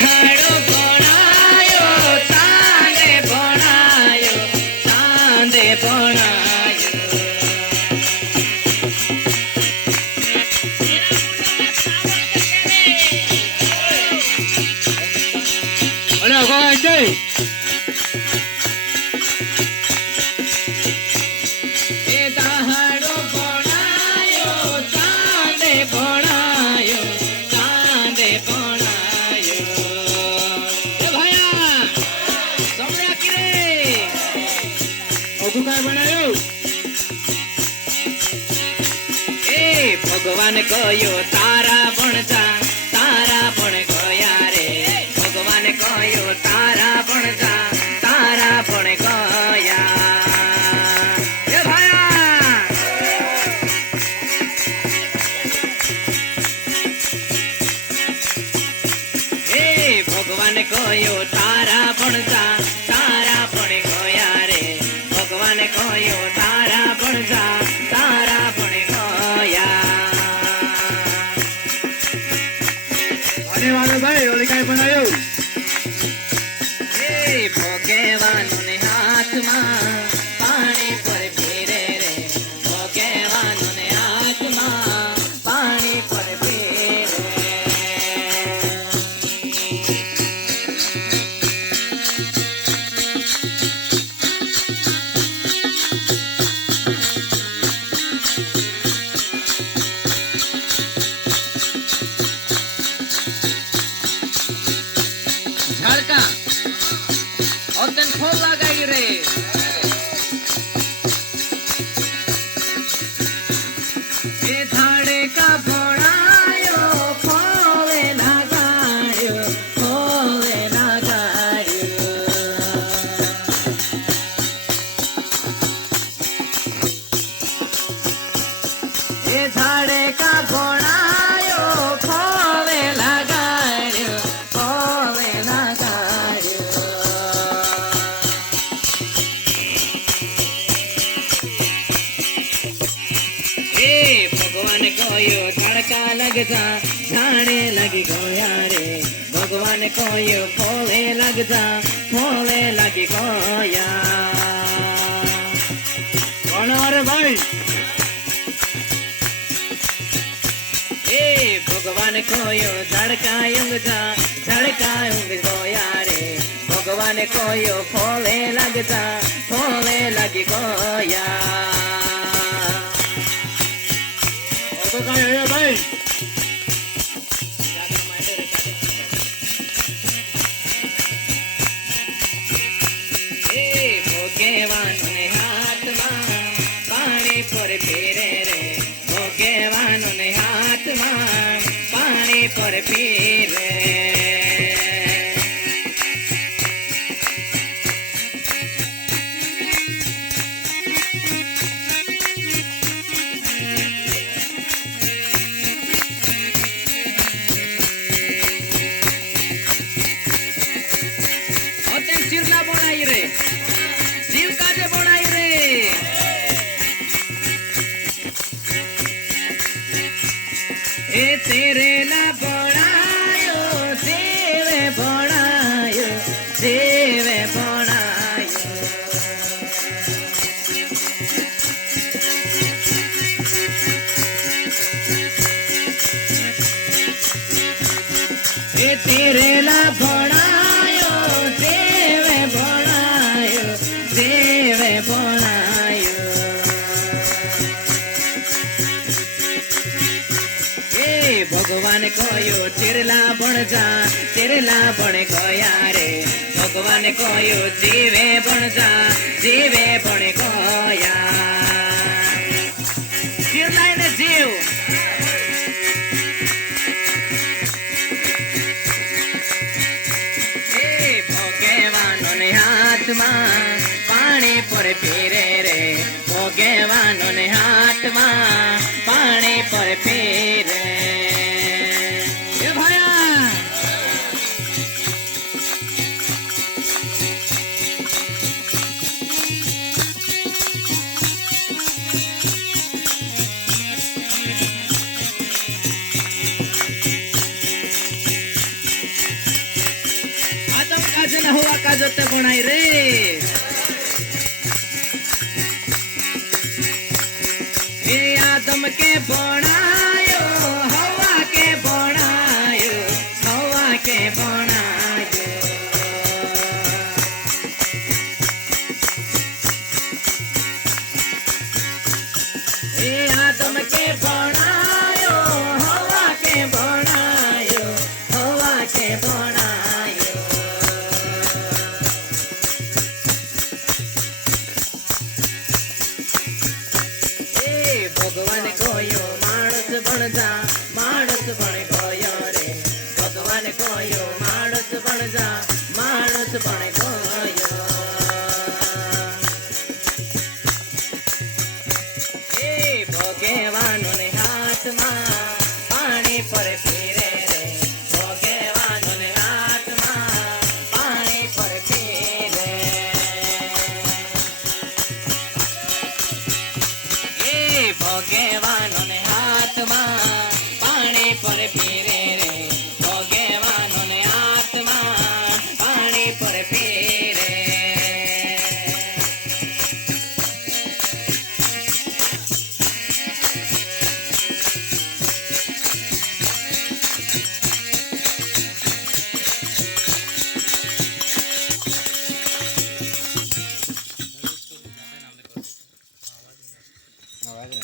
તાહાડો ભણાયો ચાંદે ભણાયો ચાંદે ભણાયો અને અગવાય છે ભગવાન કયો તારા ભણતા તારા પણ ગયા રે ભગવાન કયો તારા ભણતા તારા પણ ગયા એ ભાયા એ ભગવાન કયો તારા ભણતા તારા પણ ગયા રે ભગવાન કયો તારા ભણતા તારા પણ ગયા ભાઈ ઓલી કઈ બનાવ્યું એ ભોગેવાનો ને હાથમાં પાણી પર ફેરે રે ભોગેવાનો ને હાથમાં પાણી પર ફેરે झड़का और दिन फूल लगाई रे ये झाड़े का भोड़ायो फूले लगायो फूले लगायो ये झाड़े का भोड़ायो फूले लगायो फूले भगवान कोयो धड़का लगता झाड़े लगी गोया रे भगवान कोयो फूले लगता फूले लगी गोया कौन रे भाई ए भगवान कोयो धड़का गोया रे भगवान कोयो फूले लगता फूले लगी गोया तो काय है भाई ए भोगेवानो ने हाथમાં પાણી પર ફેરે રે ભોગેવાનો ને હાથમાં પાણી પર ફેરે चिरला बनाई रे जीव काजे बनाई रे ए तेरे ला बनायो देवे बनायो देवे बनायो ए तेरे ला बनायो देवे बनायो देवे बनायो ए भगवान कयो चिरला बण गया रे भगवान कयो जीवे बण गया चिरलाय ने जीव हाथમાં પાણી પર ફેરે રે ભોગેવાનો ને હાથમાં પાણી પર ફેરે એ ભાયા न हुआ का जोते बनाई रे ये आदम के बनायो हवा के बनायो हवा के बनायो ये आदम के बनायो हवा के बनायो हवा के बनायो भगवान कोयो मानस बन जा मानस बन गयो रे भगवान कोयो मानस बन जा मानस बन गयो ए भगवानो ने हाथ में पानी पर फिरे रे भगवानो ने हाथ में पानी पर फिरे भगवान